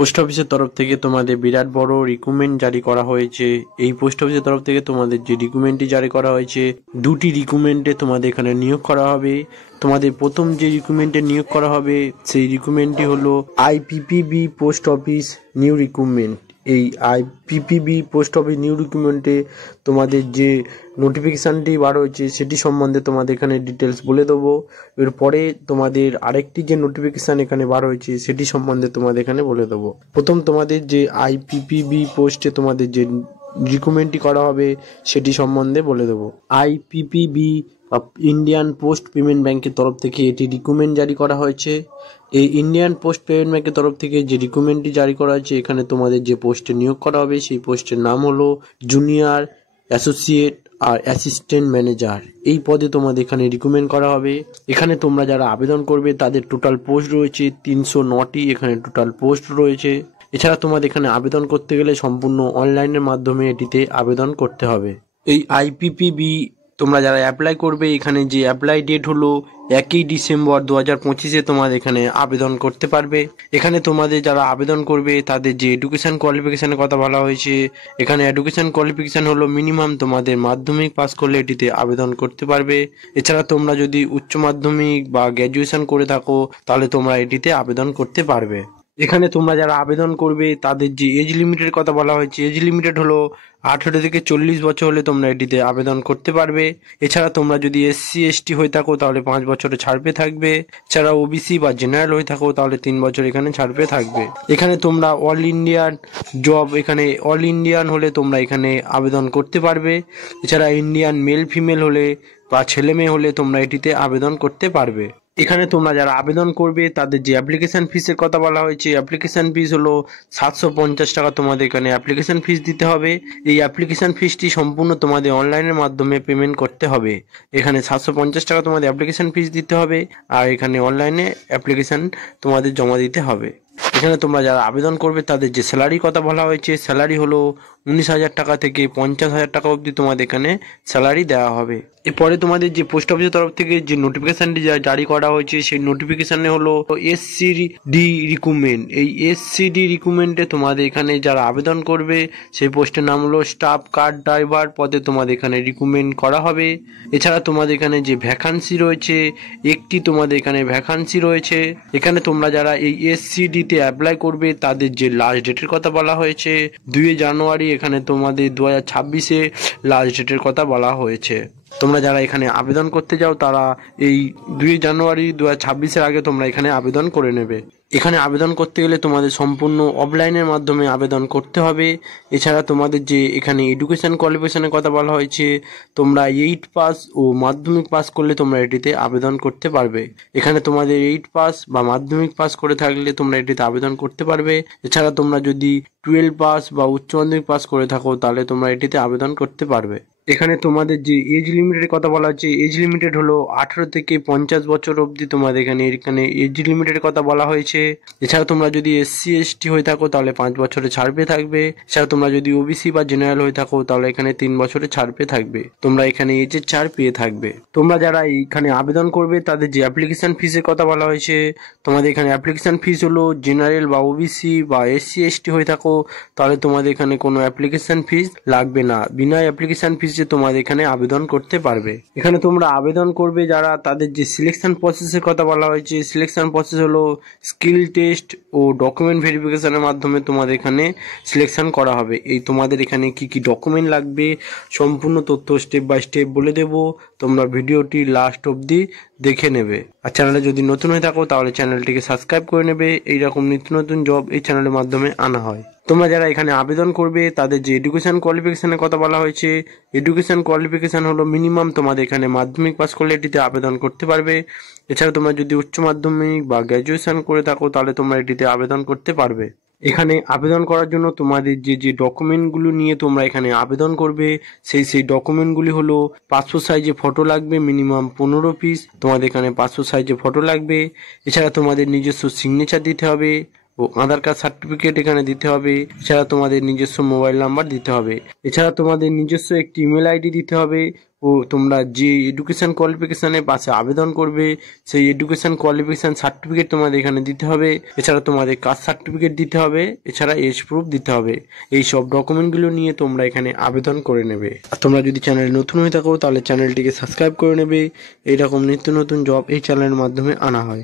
Post অফিসের তরফ থেকে তোমাদের বিরাট বড় রিক্রুটমেন্ট জারি করা হয়েছে। এই পোস্ট অফিসের তরফ থেকে তোমাদের যে রিক্রুটমেন্টটি জারি করা হয়েছে, দুটি রিক্রুটমেন্টে তোমাদের এখানে নিয়োগ করা হবে। তোমাদের প্রথম যে রিক্রুটমেন্টে নিয়োগ করা হবে সেই রিক্রুটমেন্টটি হলো IPPB post office new recruitment. এই আইপিপিবি পোস্ট অফিস নিউ রিক্রুটমেন্টে তোমাদের যে নোটিফিকেশানটি বার হয়েছে সেটি সম্বন্ধে তোমাদের এখানে ডিটেলস বলে দেবো। এরপরে তোমাদের আরেকটি যে নোটিফিকেশান এখানে বার হয়েছে সেটি সম্বন্ধে তোমাদের এখানে বলে দেবো। প্রথম তোমাদের যে আইপিপিবি পোস্টে তোমাদের যে রিক্রুটমেন্টটি করা হবে সেটি সম্বন্ধে বলে দেবো। আইপিপিবি ইন্ডিয়ান পোস্ট পেমেন্ট ব্যাংকের তরফ থেকে এটি রিক্রুটমেন্ট জারি করা হয়েছে। এই ইন্ডিয়ান পোস্ট পেমেন্ট ব্যাংকের তরফ থেকে যে রিক্রুটমেন্টটি জারি করা হয়েছে, এখানে তোমাদের যে পোস্টে নিয়োগ করা হবে সেই পোস্টের নাম হলো জুনিয়র অ্যাসোসিয়েট আর অ্যাসিস্ট্যান্ট ম্যানেজার। এই পদে তোমাদের এখানে রিক্রুটমেন্ট করা হবে। এখানে তোমরা যারা আবেদন করবে তাদের টোটাল পোস্ট রয়েছে 309টি, এখানে টোটাল পোস্ট রয়েছে। এছাড়া তোমাদের এখানে আবেদন করতে গেলে সম্পূর্ণ অনলাইনের মাধ্যমে এটিতে আবেদন করতে হবে। এই আইপিপিবি তোমরা যারা অ্যাপ্লাই করবে, এখানে যে অ্যাপ্লাই ডেট হলো 1 ডিসেম্বর 2025 তোমাদের এখানে আবেদন করতে পারবে। এখানে তোমাদের যারা আবেদন করবে তাদের যে এডুকেশন কোয়ালিফিকেশনের কথা বলা হয়েছে, এখানে এডুকেশন কোয়ালিফিকেশন হলো মিনিমাম তোমাদের মাধ্যমিক পাস করলে এটিতে আবেদন করতে পারবে। এছাড়া তোমরা যদি উচ্চ মাধ্যমিক বা গ্র্যাজুয়েশন করে থাকো তাহলে তোমরা এটিতে আবেদন করতে পারবে। এখানে তোমরা যারা আবেদন করবে তাদের যে এজ লিমিটের কথা বলা হয়েছে, এজ লিমিটেড হলো 18 থেকে 40 বছর হলে তোমরা এটিতে আবেদন করতে পারবে। এছাড়া তোমরা যদি SC ST হয়ে থাকো তাহলে 5 বছরে ছাড় পেয়ে থাকবে। এছাড়া OBC বা জেনারেল হয়ে থাকো তাহলে 3 বছর এখানে ছাড় পেয়ে থাকবে। এখানে তোমরা অল ইন্ডিয়ান জব, এখানে অল ইন্ডিয়ান হলে তোমরা এখানে আবেদন করতে পারবে। এছাড়া ইন্ডিয়ান মেল ফিমেল হলে বা ছেলে মেয়ে হলে তোমরা এটিতে আবেদন করতে পারবে। এখানে তোমরা যারা আবেদন করবে তাদের যে অ্যাপ্লিকেশন ফিসের কথা বলা হয়েছে, অ্যাপ্লিকেশন ফিস হলো 750 টাকা তোমাদের এখানে অ্যাপ্লিকেশন ফিস দিতে হবে। এই অ্যাপ্লিকেশন ফিসটি সম্পূর্ণ তোমাদের অনলাইনের মাধ্যমে পেমেন্ট করতে হবে। এখানে 750 টাকা তোমাদের অ্যাপ্লিকেশন ফিস দিতে হবে আর এখানে অনলাইনে অ্যাপ্লিকেশন তোমাদের জমা দিতে হবে। এখানে তোমরা যারা আবেদন করবে তাদের যে স্যালারির কথা বলা হয়েছে, স্যালারি হলো 19,000 টাকা থেকে 50,000 টাকা অবধি তোমাদের এখানে স্যালারি দেওয়া হবে। এরপরে তোমাদের যে পোস্ট অফিসের তরফ থেকে যে নোটিফিকেশনটি জারি করা হয়েছে সেই নোটিফিকেশনে হলো SCD রিক্রুটমেন্ট। এই SCD রিক্রুটমেন্টে তোমাদের এখানে যারা আবেদন করবে সেই পোস্টের নাম হলো স্টাফ কার ড্রাইভার পদে তোমাদের এখানে রিক্রুটমেন্ট করা হবে। এছাড়া তোমাদের এখানে যে ভ্যাকান্সি রয়েছে, একটি তোমাদের এখানে ভ্যাকান্সি রয়েছে। এখানে তোমরা যারা এই SCD-তে অ্যাপ্লাই করবে তাদের যে লাস্ট ডেটের কথা বলা হয়েছে 2 জানুয়ারি, এখানে তোমাদের 2026-এ লাস্ট ডেটের কথা বলা হয়েছে। তোমরা যারা এখানে আবেদন করতে যাও তারা এই 2 জানুয়ারি 2026-এর আগে তোমরা এখানে আবেদন করে নেবে। এখানে আবেদন করতে গেলে তোমাদের সম্পূর্ণ অফলাইনের মাধ্যমে আবেদন করতে হবে। এছাড়া তোমাদের যে এখানে এডুকেশন কোয়ালিফিকেশনের কথা বলা হয়েছে, তোমরা 8 পাস ও মাধ্যমিক পাস করলে তোমরা এটিতে আবেদন করতে পারবে। এখানে তোমাদের 8 পাস বা মাধ্যমিক পাস করে থাকলে তোমরা এটিতে আবেদন করতে পারবে। এছাড়া তোমরা যদি 12 পাস বা উচ্চ মাধ্যমিক পাস করে থাকো তাহলে তোমরা এটিতে আবেদন করতে পারবে। এখানে তোমাদের যে এজ লিমিটের কথা বলা হচ্ছে, এজ লিমিটেড হলো 18 থেকে 50 বছর অবধি তোমাদের এখানে এজ লিমিটের কথা বলা হয়েছে। এছাড়া তোমরা যদি SC ST হয়ে থাকো তাহলে 5 বছরে ছাড় পেয়ে থাকবে। এছাড়া তোমরা যদি OBC বা জেনারেল হয়ে থাকো তাহলে এখানে 3 বছরে ছাড় পেয়ে থাকবে। তোমরা এখানে এজের ছাড় পেয়ে থাকবে। তোমরা যারা এখানে আবেদন করবে তাদের যে অ্যাপ্লিকেশন ফিসের কথা বলা হয়েছে, তোমাদের এখানে অ্যাপ্লিকেশন ফিস হলো জেনারেল বা OBC বা SC ST হয়ে থাকো তাহলে তোমাদের এখানে কোনো অ্যাপ্লিকেশন ফিস লাগবে না। বিনা অ্যাপ্লিকেশন ফিস তোমাদের এখানে আবেদন করতে পারবে। এখানে তোমরা আবেদন করবে যারা তাদের যে সিলেকশন প্রসেসের কথা বলা হয়েছে, সিলেকশন প্রসেস হলো স্কিল টেস্ট ও ডকুমেন্ট ভেরিফিকেশনের মাধ্যমে তোমাদের এখানে সিলেকশন করা হবে। এই তোমাদের এখানে কি কি ডকুমেন্ট লাগবে সম্পূর্ণ তথ্য স্টেপ বাই স্টেপ বলে দেব, তোমরা ভিডিওটি লাস্ট অবধি দেখে নেবে। আর চ্যানেলে যদি নতুন হয়ে থাকো তাহলে চ্যানেলটিকে সাবস্ক্রাইব করে নেবে। এইরকম নিত্য নতুন জব এই চ্যানেলের মাধ্যমে আনা হয়। তোমরা যারা এখানে আবেদন করবে তাদের যে এডুকেশন কোয়ালিফিকেশনের কথা বলা হয়েছে, এডুকেশন কোয়ালিফিকেশন হলো মিনিমাম তোমাদের এখানে মাধ্যমিক পাস করলে এটিতে আবেদন করতে পারবে। এছাড়া তোমরা যদি উচ্চ মাধ্যমিক বা গ্র্যাজুয়েশন করে থাকো তাহলে তোমরা এটিতে আবেদন করতে পারবে। এখানে আবেদন করার জন্য তোমাদের যে যে ডকুমেন্টগুলো নিয়ে তোমরা এখানে আবেদন করবে সেই ডকুমেন্টগুলি হলো পাসপোর্ট সাইজে ফটো লাগবে মিনিমাম 15 পিস, তোমাদের এখানে পাসপোর্ট সাইজে ফটো লাগবে। এছাড়া তোমাদের নিজস্ব সিগনেচার দিতে হবে ও আধার কার্ড সার্টিফিকেট এখানে দিতে হবে। এছাড়া তোমাদের নিজস্ব মোবাইল নাম্বার দিতে হবে। এছাড়া তোমাদের নিজস্ব একটি ইমেল আইডি দিতে হবে ও তোমরা যে এডুকেশন কোয়ালিফিকেশনের পাশে আবেদন করবে সেই এডুকেশন কোয়ালিফিকেশন সার্টিফিকেট তোমাদের এখানে দিতে হবে। এছাড়া তোমাদের কাস্ট সার্টিফিকেট দিতে হবে। এছাড়া এজ প্রুফ দিতে হবে। এই সব ডকুমেন্টগুলো নিয়ে তোমরা এখানে আবেদন করে নেবে। আর তোমরা যদি চ্যানেলে নতুন হয়ে থাকো তাহলে চ্যানেলটিকে সাবস্ক্রাইব করে নেবে। এইরকম নিত্য নতুন জব এই চ্যানেলের মাধ্যমে আনা হয়।